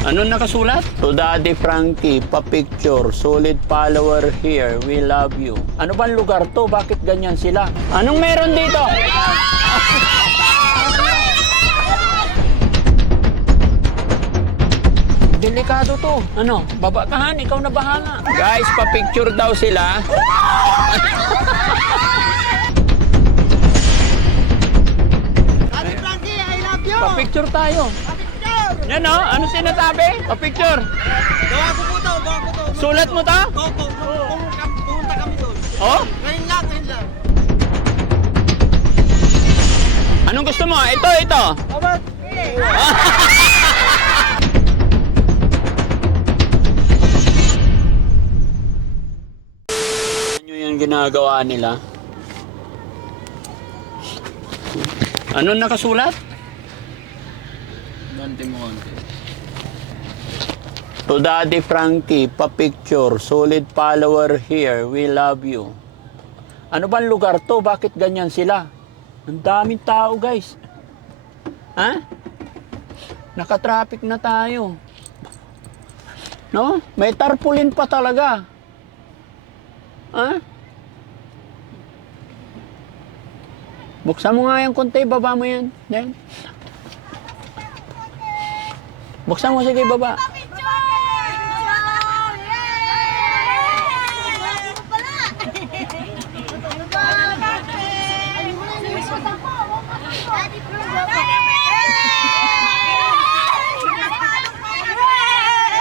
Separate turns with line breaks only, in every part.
Ano nakasulat? To Daddy Frankie, pa-picture, solid follower here, we love you. Ano bang lugar to? Bakit ganyan sila? Anong meron dito? Delikado to. Ano? Babakahan, ikaw na bahala. Guys, pa-picture daw sila.
Ate Frankie, I love you!
Pa-picture tayo.
Picture!
Yan o, ano sinasabi? Pa-picture.
Gawa ko po to, gawa ko to.
Sulat mo to?
Opo, pumunta kami doon.
Oh?
Ngayon lang, ngayon lang.
Anong gusto mo? Ito, ito.
Abat!
Ano yung ginagawa nila? Ano nakasulat?
Monte Monte.
To Daddy Frankie, pa-picture, solid follower here, we love you. Ano bang lugar to? Bakit ganyan sila? Ang daming tao, guys. Ha? Naka-traffic na tayo. No? May tarpaulin pa talaga. Ha? Buksan mo nga yung konti, baba mo yan. Yan. Buksan mo, sige, baba.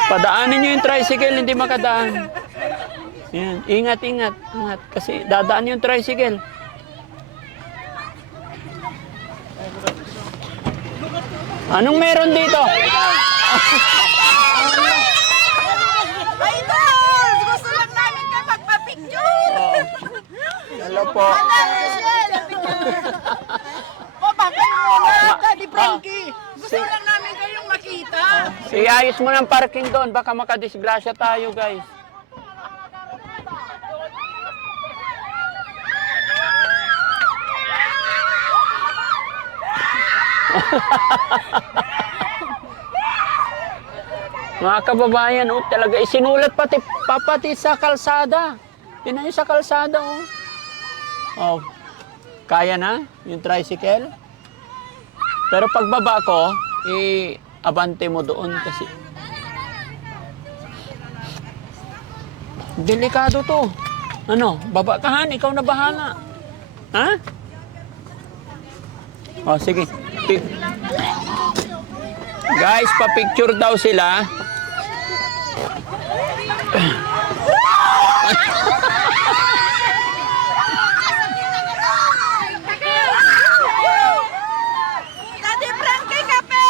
Padaanin nyo yung tricycle, hindi makadaan. Yan. Ingat, ingat, ingat. Kasi dadaan yung tricycle. Anong meron dito?
Idol! Gusto lang namin kayo magpa-picture!
Hello po.
O bakit muna, Daddy
Ah.
Frankie? Gusto lang namin kayong makita.
Iayos mo ng parking doon. Baka makadisgrasya tayo, guys. Mga kababayan, oh, talaga isinulat pati papati sa kalsada. Tingnan niyo sa kalsada, oh. Oh. Kaya na yung tricycle? Pero pagbaba ko, i-abante mo doon kasi. Delikado to. Ano, babakahan, ikaw na bahala. Ha? O, sige. Pi- Guys, pa-picture daw sila.
Daddy Frankie, kape!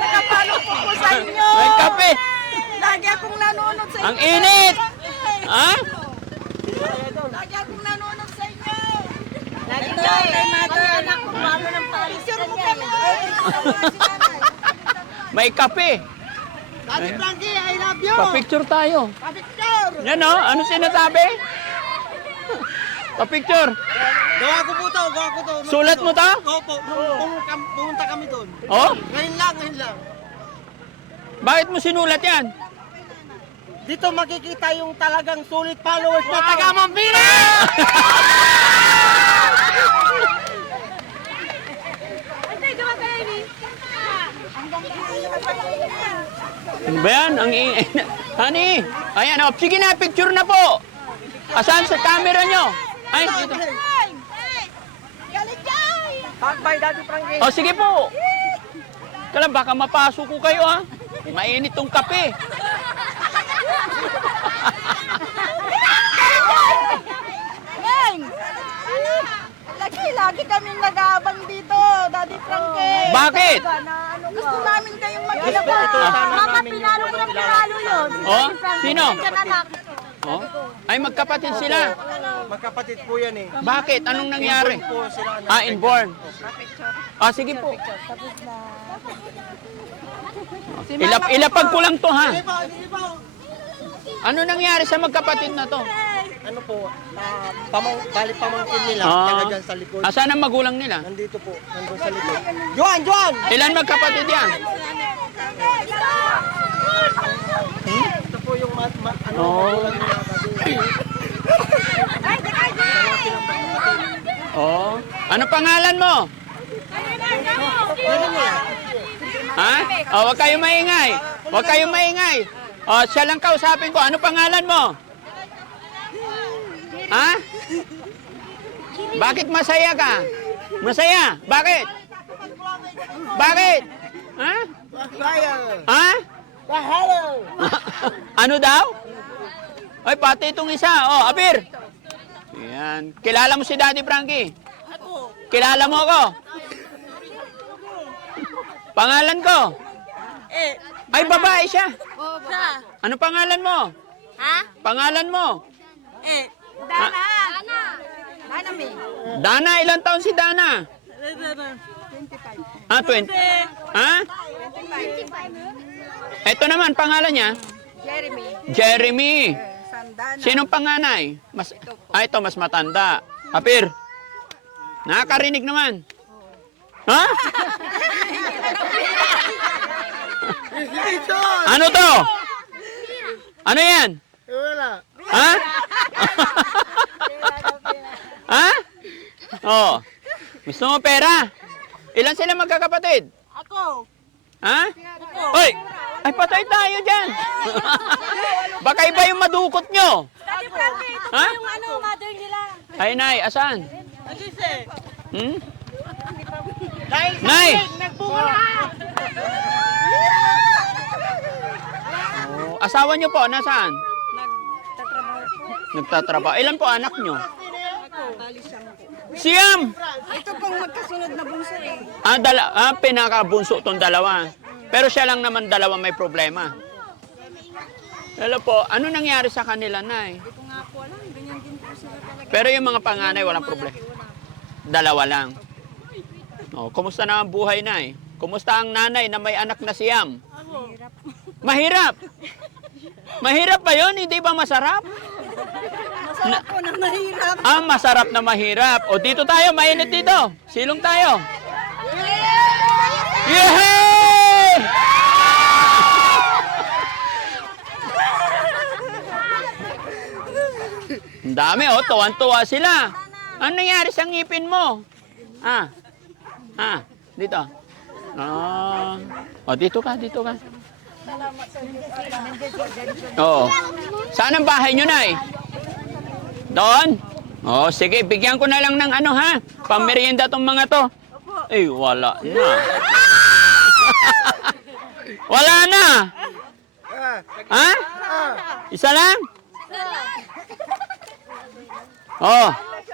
Nakapalo po ko sa inyo.
May kape.
Lagi akong nanonood sa inyo.
Ang init. Ha?
Lagi akong nanonood sa inyo. Daw kay mother. Anak ko, palo ng Picture mo kami.
May kape.
Ate Frankie, I love you!
Pa-picture tayo.
Picture!
Yan o, ano sinasabi? Pa-picture.
Gawa ko po to, gawa ko to.
Sulat mo to?
Opo, kung pumunta kami doon.
Oh?
Ngayon lang, ngayon lang.
Bakit mo sinulat yan?
Dito makikita yung talagang solid followers na taga Mambira!
Ano ba yan? Ang i- Honey! Ayan o, sige na, picture na po! Asan sa camera nyo? Ay, dito.
Bye, Daddy Frankie.
O, sige po! Kala, baka mapasok ko kayo ha. Mainit tong kape.
Lagi, lagi kami nag-aabang dito, Daddy Frankie.
Bakit?
Na, ano, gusto namin kayong makita. Mga pinalo ko ng pinalo yun.
Oh? Sino? Oh? Ay, magkapatid sila.
Magkapatid po yan eh.
Bakit? Anong nangyari?
Po sila.
Ah, inborn. Ah, sige po. Ilap, ilapag ko lang to ha. Ano nangyari sa magkapatid na to?
ano po, na pamang, bali pamangkin nila,
Ah.
talagang sa likod.
Ah, Asan ang magulang nila?
Nandito po, nandun sa likod. Juan, Juan!
Ilan magkapatid yan? Hmm?
Ito po yung ma, ma, ano,
Oh.
magulang nila.
kasi oh. Ano pangalan mo? Ano ha? Oh, o, wag kayong maingay. Wag kayong maingay. O, siya lang kausapin ko. Ano pangalan mo? Ha? Bakit masaya ka? Masaya? Bakit? Bakit? Ha?
Kaya.
Ha?
Kahalo.
ano daw? Ay, pati itong isa. Oh, Abir. Yan. Kilala mo si Daddy Frankie? Kilala mo ako? Pangalan ko?
Eh,
Ay, babae siya.
sa,
Ano pangalan mo?
ha?
Pangalan mo?
Eh, Dana. Dana. Dana me.
Dana, ilang taon si Dana? Ah, 20. Ha? Ito naman, pangalan niya?
Jeremy.
Jeremy.
Sandana.
Sinong panganay? Mas, ah, ito, mas matanda. Apir. Nakakarinig naman. Ha? ano to? Ano yan?
Wala.
Ha? ha? Oh. Gusto mo pera? Ilan sila magkakapatid?
Ako.
Ha? Hoy! Ay, patay tayo dyan. Baka iba yung madukot nyo.
Daddy Frankie, ito
Ha?
yung ano, mother nila.
Ay, Nay, asan?
Agise.
Hmm?
Dahil sa
Nay!
nagbunga lahat.
Oh, asawa nyo po, nasaan?
Nagtatrabaho.
Nagtatrabaho. Ilan po anak nyo?
Ako.
Siyam!
Ito pang magkasunod na bunso eh.
Ah, dala, ah, pinakabunso tong dalawa. Pero siya lang naman dalawa may problema. Hello po, ano nangyari sa kanila, Nay?
Ito nga po alam, ganyan din po sila talaga.
Pero yung mga panganay, walang problema. Dalawa lang. Oh, kumusta na ang buhay, Nay? Kumusta ang nanay na may anak na siyam?
Hirap.
Mahirap. Mahirap ba yun? Hindi ba masarap?
Masarap po na mahirap.
Ah, masarap na mahirap. O dito tayo, mainit dito. Silong tayo. Yehey! Ang dami oh, tuwan-tuwa sila. Ano nangyari sa ngipin mo? Ah. Ah, dito. Ah. Oh, dito ka, dito ka. Oo. Saan ang bahay nyo, Nay? Doon? Oh, sige, bigyan ko na lang ng ano ha. Pamerienda tong mga to. Eh, wala na. wala na.
Ah,
Ha?
ah.
Isa lang? Oh.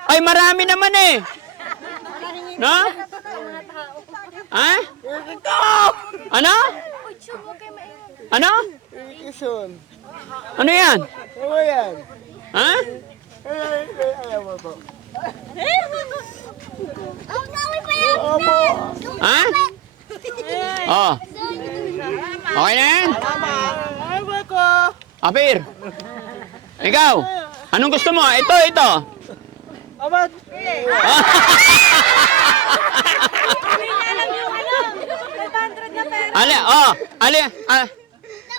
Ay, marami naman eh. No? Ha? Ano? Ano? Ano yan?
Ano yan?
Ha?
Ay, ay, ay, ayaw mo po. Opo.
Ha? Oh. Okay na yan?
Tama. Ayaw ko.
Apir. Ikaw. Anong gusto mo? Ito, ito.
Amat.
Alam yung 500 na pera.
Ali, oh, ali, ah,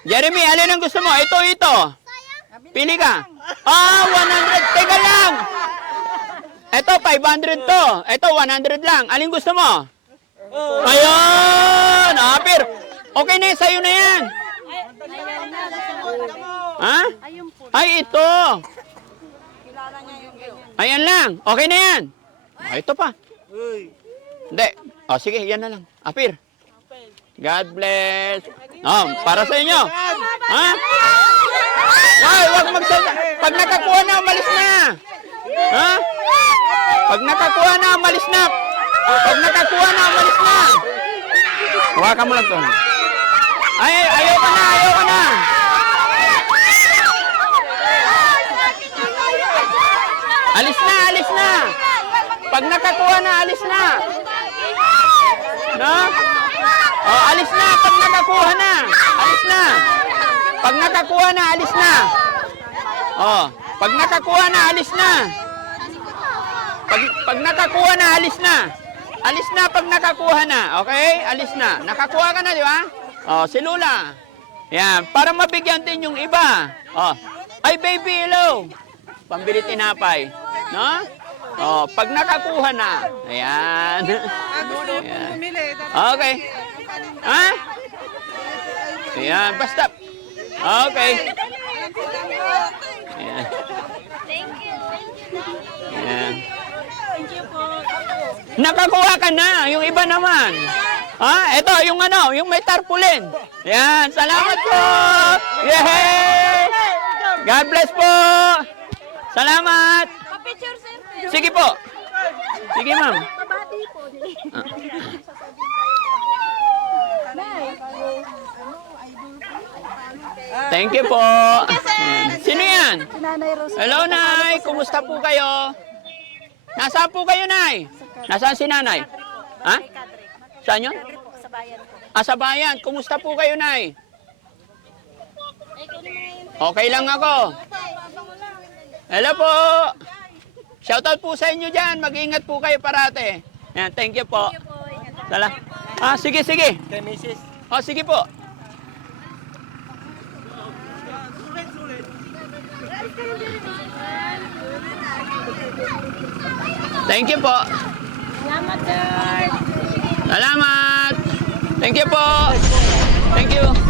Jeremy, alin ang gusto mo? Ito, ito. Pili ka. Ah, 100. Teka lang. Ito, 500 to. Ito, 100 lang. Alin gusto mo? Ayun! Apir. Okay na yun, sa'yo na yan. Ha? Ay, ito. Ayan lang. Okay na yan. Ah, ito pa. Hindi. O, sige, yan na lang. Apir. God bless. Oh, para sa inyo. Ha? Ay, wag magsalita. Pag nakakuha na, umalis na. Ha? Pag nakakuha na, umalis na. Pag nakakuha na, umalis na. Hawakan mo lang to. Ay, ayaw ka na, ayaw ka na. Alis na, alis na. Pag nakakuha na, alis na. No? Oh, alis na pag nakakuha na. Alis na. Pag nakakuha na, alis na. Oh, pag nakakuha na, alis na. Pag, pag nakakuha na, alis na. Alis na pag nakakuha na. Okay? Alis na. Nakakuha ka na, di ba? Oh, si Lula. Yan, para mabigyan din yung iba. Oh. Ay, baby, hello. Pambili tinapay. No? Oh, pag nakakuha na. Ayan. Ayan. Okay. Ha? Ayan, basta. Okay. Ayan. Ayan. Nakakuha ka na, yung iba naman. Ha? Ito, yung ano, yung may tarpaulin. Yan, salamat po. Yay! God bless po. Salamat. Sige po. Sige, ma'am.
Pabati po.
Thank you po. Yan. Sino yan?
Nanay Rose.
Hello, Nay. Kumusta po kayo? Nasaan po kayo, Nay? Nasaan si Nanay? Ha? Saan yun?
Sa bayan po.
Ah, sa bayan. Kumusta po kayo, Nay? Okay lang ako. Hello po. Shoutout po sa inyo dyan. Mag-ingat po kayo parate. Yan, thank you po. Sala. Ah, sige, sige.
Kay Mrs.
Oh, sige po. Thank you po.
Salamat, sir.
Salamat. Thank you po. Thank you.